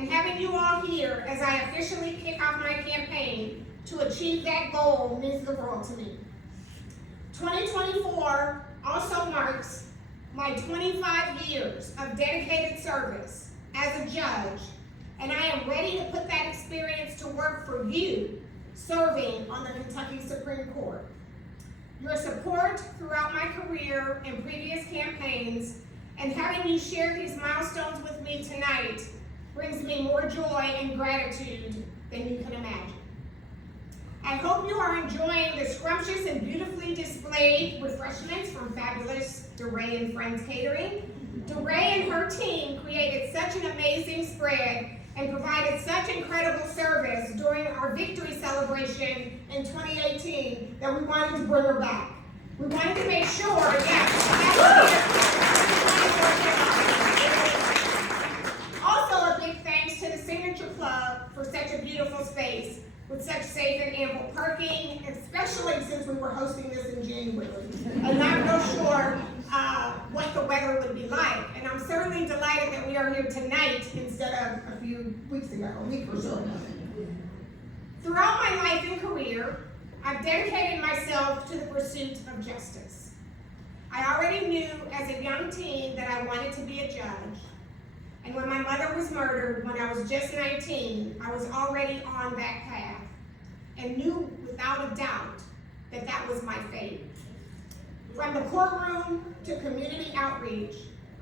and having you all here as I officially kick off my campaign to achieve that goal means the world to me. 2024 also marks my 25 years of dedicated service as a judge, and I am ready to put that experience to work for you serving on the Kentucky Supreme Court. Your support throughout my career and previous campaigns, and having you share these milestones with me tonight brings me more joy and gratitude than you can imagine. I hope you are enjoying the scrumptious and beautifully displayed refreshments from fabulous DeRay and Friends Catering. DeRay and her team created such an amazing spread and provided such incredible service during our victory celebration in 2018 that we wanted to bring her back. We wanted to make sure, Also, a big thanks to the Signature Club for such a beautiful space with such safe and ample parking, especially since we were hosting this in January and not real sure what the weather would be like. And I'm certainly delighted that we are here tonight instead of a few weeks ago, a week or so. Throughout my life and career, I've dedicated myself to the pursuit of justice. I already knew as a young teen that I wanted to be a judge. And when my mother was murdered when I was just 19, I was already on that path and knew without a doubt that that was my fate. From the courtroom to community outreach,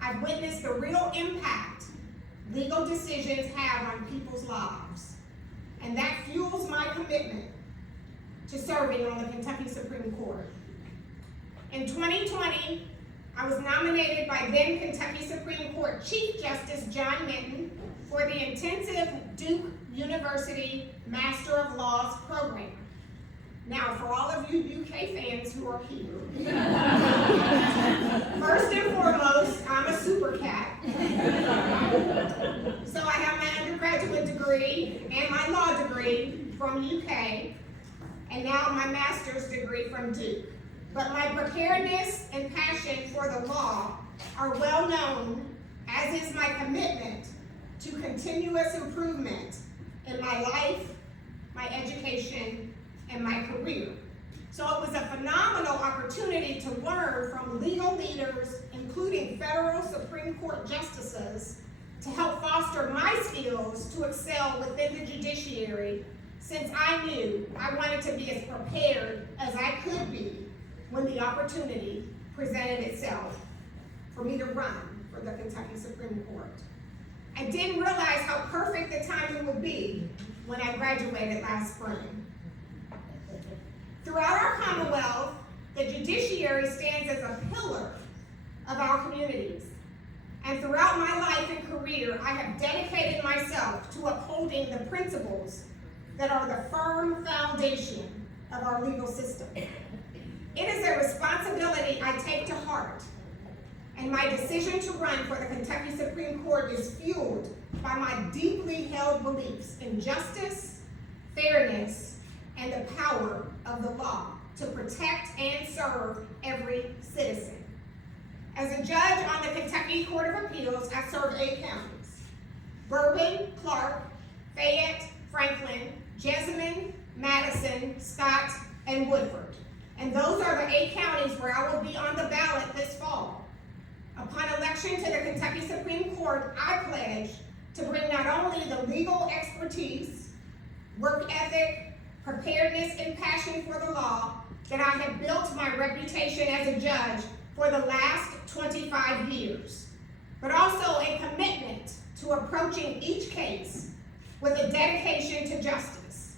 I've witnessed the real impact legal decisions have on people's lives. And that fuels my commitment to serving on the Kentucky Supreme Court. In 2020, I was nominated by then Kentucky Supreme Court Chief Justice John Minton for the intensive Duke University Master of Laws program. Now, for all of you UK fans who are here, first and foremost, I'm a super cat. So I have my undergraduate degree and my law degree from UK, and now my master's degree from Duke. But my preparedness and passion for the law are well known, as is my commitment to continuous improvement in my life, my education, and my career. So it was a phenomenal opportunity to learn from legal leaders, including federal Supreme Court justices, to help foster my skills to excel within the judiciary, since I knew I wanted to be as prepared as I could be when the opportunity presented itself for me to run for the Kentucky Supreme Court. I didn't realize how perfect the timing would be when I graduated last spring. Throughout our Commonwealth, the judiciary stands as a pillar of our communities. And throughout my life and career, I have dedicated myself to upholding the principles that are the firm foundation of our legal system. It is a responsibility I take to heart, and my decision to run for the Kentucky Supreme Court is fueled by my deeply held beliefs in justice, fairness, and the power of the law to protect and serve every citizen. As a judge on the Kentucky Court of Appeals, I serve 8 counties: Bourbon, Clark, Fayette, Franklin, Jessamine, Madison, Scott, and Woodford. And those are the 8 counties where I will be on the ballot this fall. Upon election to the Kentucky Supreme Court, I pledge to bring not only the legal expertise, work ethic, preparedness, and passion for the law that I have built my reputation as a judge for the last 25 years, but also a commitment to approaching each case with a dedication to justice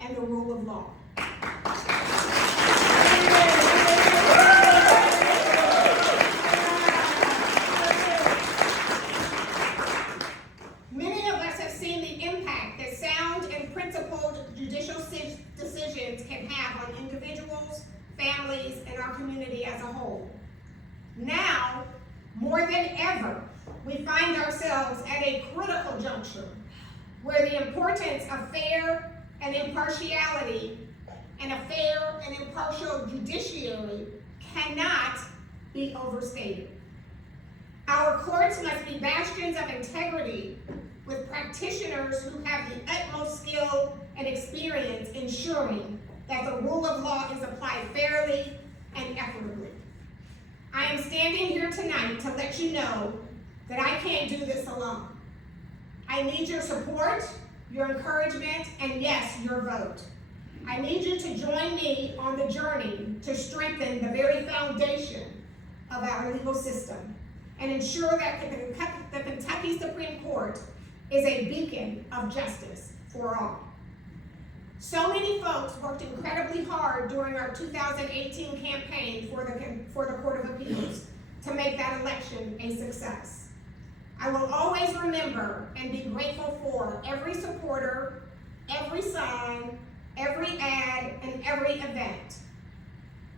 and the rule of law. Many of us have seen the impact that sound and principled judicial decisions can have on individuals, families, and our community as a whole. Now, more than ever, we find ourselves at a critical juncture where the importance of fair and impartiality and a fair and impartial judiciary cannot be overstated. Our courts must be bastions of integrity with practitioners commissioners who have the utmost skill and experience ensuring that the rule of law is applied fairly and equitably. I am standing here tonight to let you know that I can't do this alone. I need your support, your encouragement, and yes, your vote. I need you to join me on the journey to strengthen the very foundation of our legal system and ensure that the Kentucky Supreme Court is a beacon of justice for all. So many folks worked incredibly hard during our 2018 campaign for the Court of Appeals to make that election a success. I will always remember and be grateful for every supporter, every sign, every ad, and every event.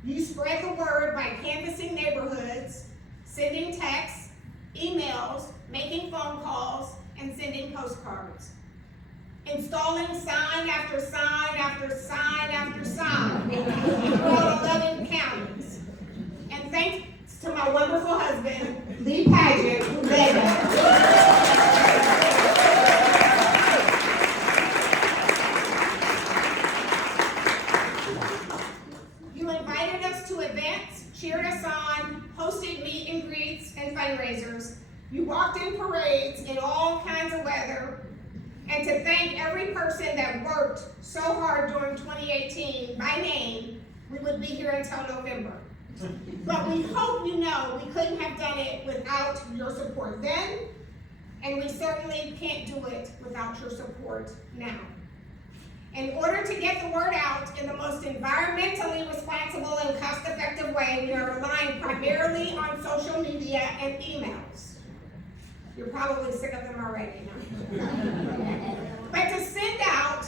You spread the word by canvassing neighborhoods, sending texts, emails, making phone calls, and sending postcards. Installing sign after sign after sign after sign throughout 11 counties. And thanks to my wonderful husband, Lee Paget, who led us. You invited us to events, cheered us on, hosted meet and greets and fundraisers. You walked in parades in all kinds of weather. And to thank every person that worked so hard during 2018 by name, we would be here until November. But we hope you know we couldn't have done it without your support then, and we certainly can't do it without your support now. In order to get the word out in the most environmentally responsible and cost-effective way, we are relying primarily on social media and emails. You're probably sick of them already, huh? But to send out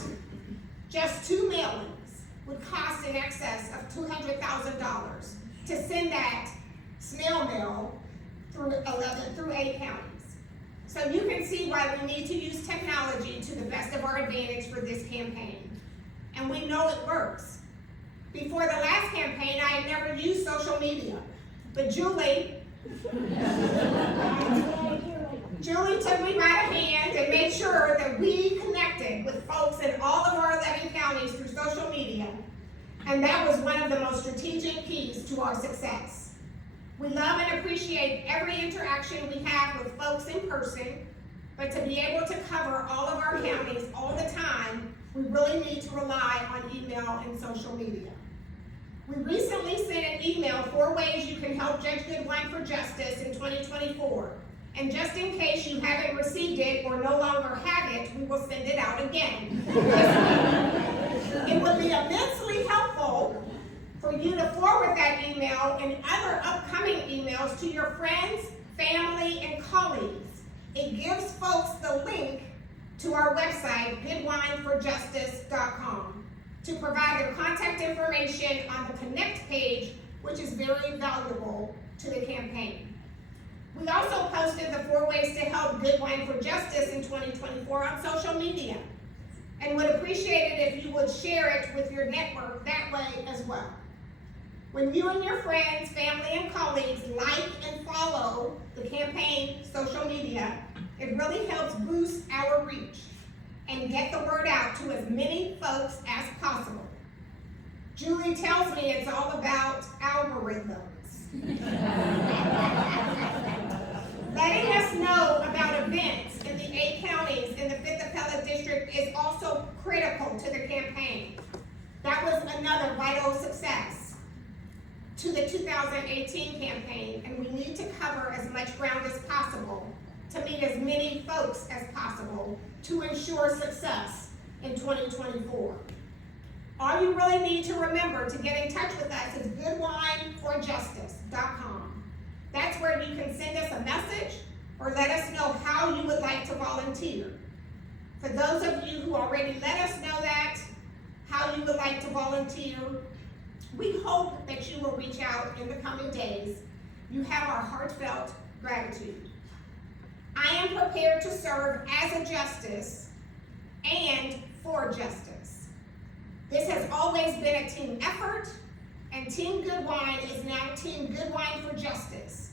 just 2 mailings would cost in excess of $200,000 to send that snail mail through 8 counties. So you can see why we need to use technology to the best of our advantage for this campaign. And we know it works. Before the last campaign, I had never used social media, but Julie took me by the hand and made sure that we connected with folks in all of our 11 counties through social media. And that was one of the most strategic keys to our success. We love and appreciate every interaction we have with folks in person, but to be able to cover all of our counties all the time, we really need to rely on email and social media. We recently sent an email 4 ways you can help Judge Goodwine for Justice in 2024. And just in case you haven't received it or no longer have it, we will send it out again. It would be immensely helpful for you to forward that email and other upcoming emails to your friends, family, and colleagues. It gives folks the link to our website, goodwineforjustice.com, to provide their contact information on the Connect page, which is very valuable to the campaign. We also posted the 4 ways to help Goodwine for Justice in 2024 on social media, and would appreciate it if you would share it with your network that way as well. When you and your friends, family, and colleagues like and follow the campaign social media, it really helps boost our reach and get the word out to as many folks as possible. Julie tells me it's all about algorithms. Letting us know about events in the 8 counties in the 5th Appellate District is also critical to the campaign. That was another vital success to the 2018 campaign, and we need to cover as much ground as possible to meet as many folks as possible to ensure success in 2024. All you really need to remember to get in touch with us is goodwineforjustice.com. That's where you can send us a message or let us know how you would like to volunteer. For those of you who already let us know that, how you would like to volunteer, we hope that you will reach out in the coming days. You have our heartfelt gratitude. I am prepared to serve as a justice and for justice. This has always been a team effort, and Team Goodwine is now Team Goodwine for Justice.